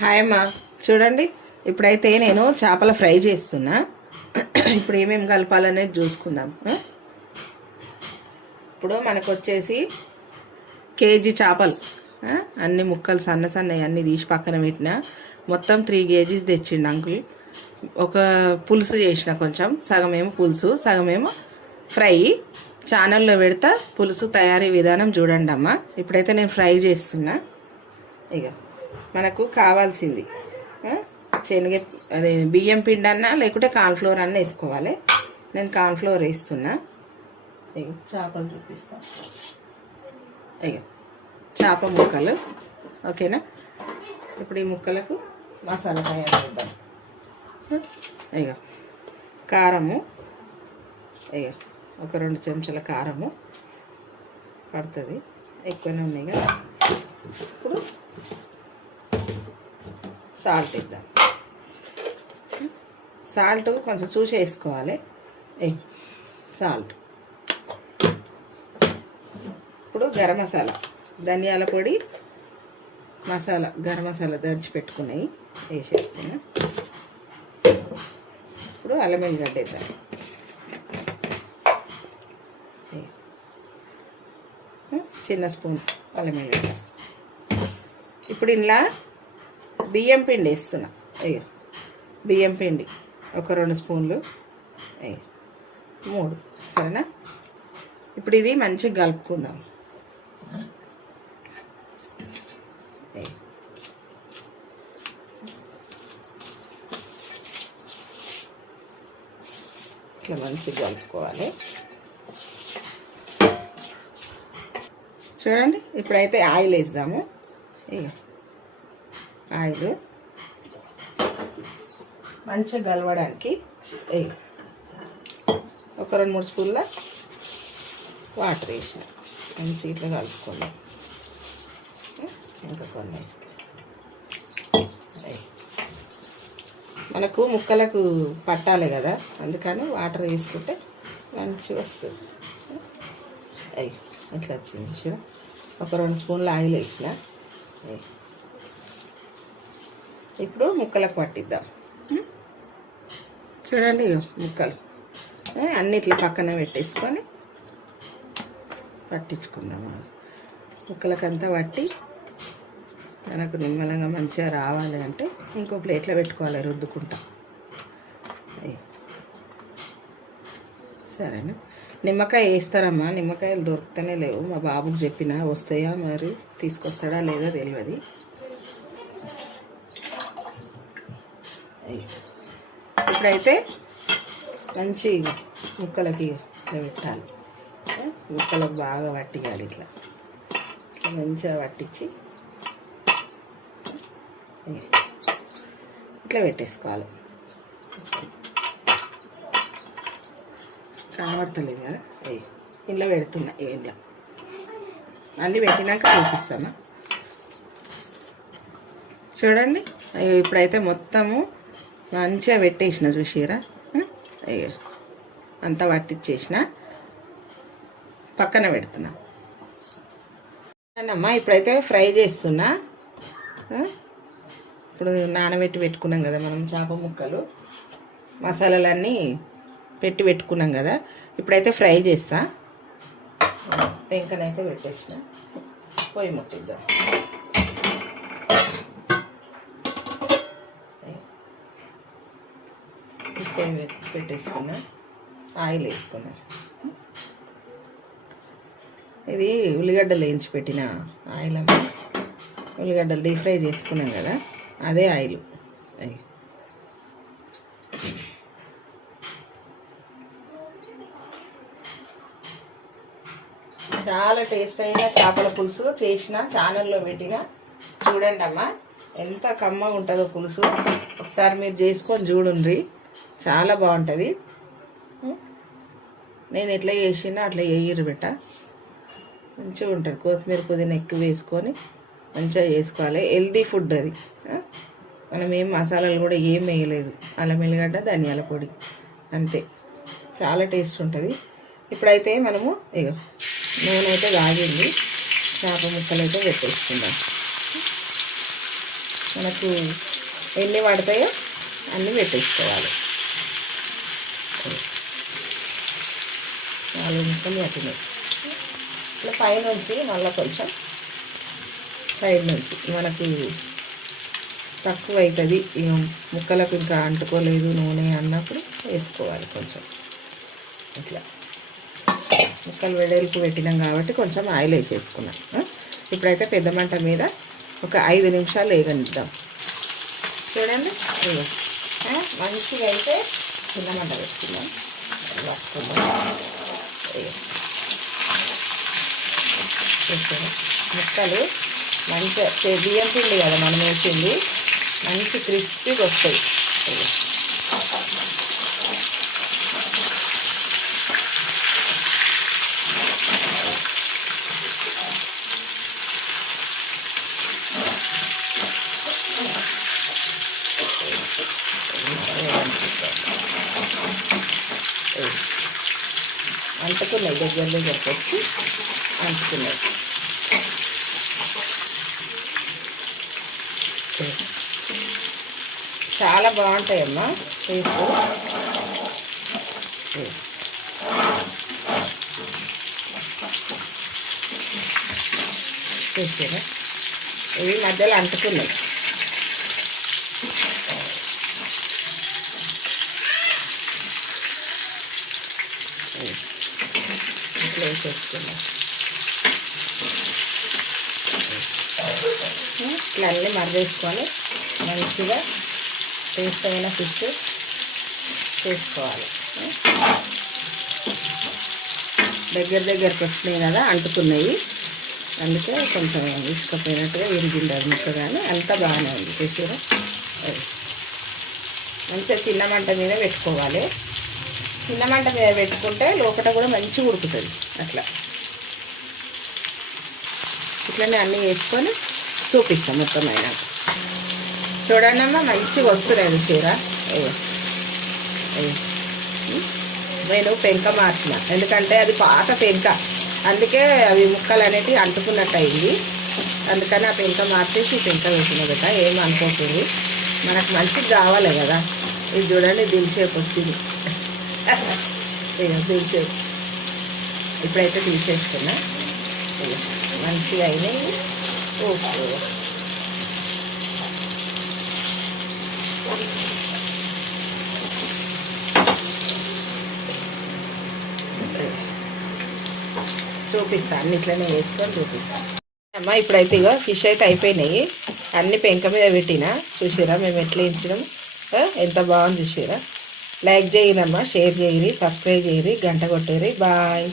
Hi అమ్మా, చూడండి. ఇప్పుడైతే నేను చేపల ఫ్రై చేస్తున్నా. ఇప్పుడు ఏమేమి కలపాలనేది చూసుకుందాం. ఇప్పుడు మనకు వచ్చేసి కేజీ చేపలు, అన్ని ముక్కలు సన్న సన్నవి అన్నీ తీసి పక్కన పెట్టిన. మొత్తం 3 kgs తెచ్చిండు అంకుల్. ఒక పులుసు చేసిన, కొంచెం సగమేమో పులుసు సగమేమో ఫ్రై. ఛానల్లో పెడతా పులుసు తయారీ విధానం చూడండి అమ్మ. ఇప్పుడైతే నేను ఫ్రై చేస్తున్నా. ఇక మనకు కావాల్సింది శనగ అదే బియ్యం పిండి అన్నా లేకుంటే కార్న్ఫ్లోర్ అన్నా వేసుకోవాలి. నేను కార్న్ఫ్లోర్ వేస్తున్నా. ఇక చేపలు చూపిస్తా. ఇక చేప ముక్కలు, ఓకేనా. ఇప్పుడు ఈ ముక్కలకు మసాలా తయారు చేద్దాం. ఇక కారము, ఇక ఒక 2 చెంచాల కారము పడుతుంది, ఎక్కువనే ఉన్నాయి కదా. ఇప్పుడు సాల్ట్ ఇద్దాం. సాల్ట్ కొంచెం చూసి వేసుకోవాలి. సాల్ట్. ఇప్పుడు గరం మసాలా, ధనియాల పొడి, మసాలా, గరం మసాలా దంచి పెట్టుకున్నాయి వేసేస్తున్నా. ఇప్పుడు అల్లం వెల్లిగడ్డ వేద్దాం. చిన్న స్పూన్ అల్లం వెల్లిగడ్డ. ఇప్పుడు ఇలా బియ్యం పిండి వేస్తున్నా. అయ్యో, బియ్యం పిండి ఒక 2 స్పూన్లు, 3, సరేనా. ఇప్పుడు ఇది మంచిగా కలుపుకుందాం. ఇట్లా మంచిగా కలుపుకోవాలి. చూడండి, ఇప్పుడైతే ఆయిల్ వేద్దాము. ఆయిల్ మంచిగా కలవడానికి ఒక 2-3 స్పూన్ల వాటర్ వేసిన మంచిగా ఇట్లా కలుపుకోండి. ఇంకా కొన్ని వేస్తాం. మనకు ముక్కలకు పట్టాలి కదా, అందుకని వాటర్ వేసుకుంటే మంచిగా వస్తుంది. ఇట్లా వచ్చింది చూడ. ఒక 2 స్పూన్ల ఆయిల్ వేసిన. ఇప్పుడు ముక్కలకు పట్టిద్దాం. చూడండి, ముక్కలు అన్నిట్లో పక్కన పెట్టేసుకొని పట్టించుకుందాం. ముక్కలకంతా పట్టి మనకు నిమ్మలంగా మంచిగా రావాలి అంటే ఇంకో ప్లేట్లో పెట్టుకోవాలి, రుద్దుకుంటా. సరేనా. నిమ్మకాయ వేస్తారమ్మా, నిమ్మకాయలు దొరుకుతూనే లేవు. మా బాబుకి చెప్పినా, వస్తాయా మరి తీసుకొస్తాడా లేదో తెలియదు. ఇప్పుడైతే మంచి ముక్కలకి ఇట్లా పెట్టాలి. ముక్కలకు బాగా పట్టియాలి. ఇట్లా మంచిగా పట్టించి ఇట్లా పెట్టేసుకోవాలి. కనబడతలేదు కదా, ఇంట్లో పెడుతున్నా. ఇంట్లో అన్నీ పెట్టినాక చూపిస్తామా. చూడండి, ఇప్పుడైతే మొత్తము మంచిగా పెట్టేసిన, చూసిరా. అంతా పట్టించేసిన, పక్కన పెడుతున్నా. అమ్మా, ఇప్పుడైతే ఫ్రై చేస్తున్నా. ఇప్పుడు నానబెట్టి పెట్టుకున్నాం కదా మనం చేప ముక్కలు, మసాలాలన్నీ పెట్టుకున్నాం కదా. ఇప్పుడైతే ఫ్రై చేస్తా. పెంకనైతే పెట్టేసిన, పొయ్యి ముట్టిద్దాం. పొయ్యి పెట్టేసుకున్నా, ఆయిల్ వేసుకున్నా. ఇది ఉల్లిగడ్డలు వేయించి పెట్టిన ఆయిల్ అమ్మ. ఉల్లిగడ్డలు డీప్ ఫ్రై చేసుకున్నాం కదా, అదే ఆయిల్. చాలా టేస్ట్ అయిన చేపల పులుసు చేసిన, ఛానల్లో పెట్టిన. చూడండి అమ్మ, ఎంత కమ్మగా ఉంటుందో పులుసు. ఒకసారి మీరు చేసుకొని చూడండి, చాలా బాగుంటుంది. నేను ఎట్లా చేసినా అట్లా వేయరు బిడ్డ, మంచిగా ఉంటుంది. కొత్తిమీర పుదీనా ఎక్కువ వేసుకొని మంచిగా చేసుకోవాలి. హెల్దీ ఫుడ్ అది. మనం ఏం మసాలాలు కూడా ఏం వేయలేదు, అల్లం వెల్లిగడ్డ, ధనియాల పొడి, అంతే. చాలా టేస్ట్ ఉంటుంది. ఇప్పుడైతే మనము ఇక నూనె అయితే కాగింది, చేప ముక్కలు అయితే పెట్టేసుకుందాం. మనకు ఎన్ని పడతాయో అన్నీ పెట్టేసుకోవాలి. 4 ముక్కలు పట్టినాయి. ఇట్లా పైనుంచి మళ్ళీ కొంచెం సైడ్ నుంచి మనకు తక్కువ అవుతుంది, ముక్కలకు ఇంకా అంటుకోలేదు నూనె అన్నప్పుడు వేసుకోవాలి కొంచెం. ఇట్లా ముక్కలు వెడల్పు పెట్టినాం కాబట్టి కొంచెం ఆయిల్ వేసేసుకున్నాం. ఇప్పుడైతే పెద్ద మంట మీద ఒక 5 నిమిషాలు వేగనిద్దాం. చూడండి మంచిగా అయితే చిన్న మంట పెట్టుకుందాం. ముక్కలు మంచిగా బియ్యం పిండి కదా మనం వేసింది, మంచి క్రిస్పీగా వస్తాయి. అంటుకున్నాయి, దగ్గరకు వచ్చి అంటుకున్నాయి. చాలా బాగుంటాయమ్మా టేస్ట్. చూసారా ఇవి మధ్యలో అంటుకున్నాయి. ఇట్లా వేసేసుకున్నాం. ఇట్లా అన్నీ మరవేసుకొని మంచిగా టేస్ట్ అయిన ఫిష్ చేసుకోవాలి. దగ్గరకు వచ్చినాయి కదా, అంటుకున్నాయి, అందుకే కొంచెం ఇసుకపోయినట్టుగా విరిగింది అది ముక్క, కానీ అంతా బాగానే ఉంది. చేసారా మంచిగా చిన్న మంట మీద పెట్టుకోవాలి. చిన్న మంట మీద పెట్టుకుంటే లోపల కూడా మంచిగా ఉడుకుతుంది. అట్లా ఇట్లనే అన్నీ వేసుకొని చూపిస్తాం మొత్తం అయినా. చూడండి అమ్మ మంచిగా వస్తున్నాయి చీర. నేను పెంక మార్చిన, ఎందుకంటే అది పాత పెంక, అందుకే అవి ముక్కలు అనేటివి అంటుకున్నట్టు అయింది. అందుకని ఆ పెంక మార్చేసి ఈ పెంక వేసిన బిడ్డ, ఏమి అనుకోకూడదు, మనకు మంచిగా కావాలి కదా. ఇది చూడండి దిల్ షేప్ వచ్చింది. దిల్ షేప్ ఇప్పుడైతే తీసేసుకున్నా. మంచిగా అయినాయి. ఓకే చూపిస్తాను, అన్నిట్లనే వేసుకొని చూపిస్తాను అమ్మ. ఇప్పుడైతే ఇక ఫిష్ అయితే అయిపోయినాయి, అన్ని పెంక మీద పెట్టినా. చూసిరా మేము ఎట్లా ఇచ్చినాము, ఎంత బాగుంది చూసిరా. లైక్ చేయరమ్మా, షేర్ చేయరి, సబ్స్క్రైబ్ చేయరి, గంట కొట్టేరి. బాయ్.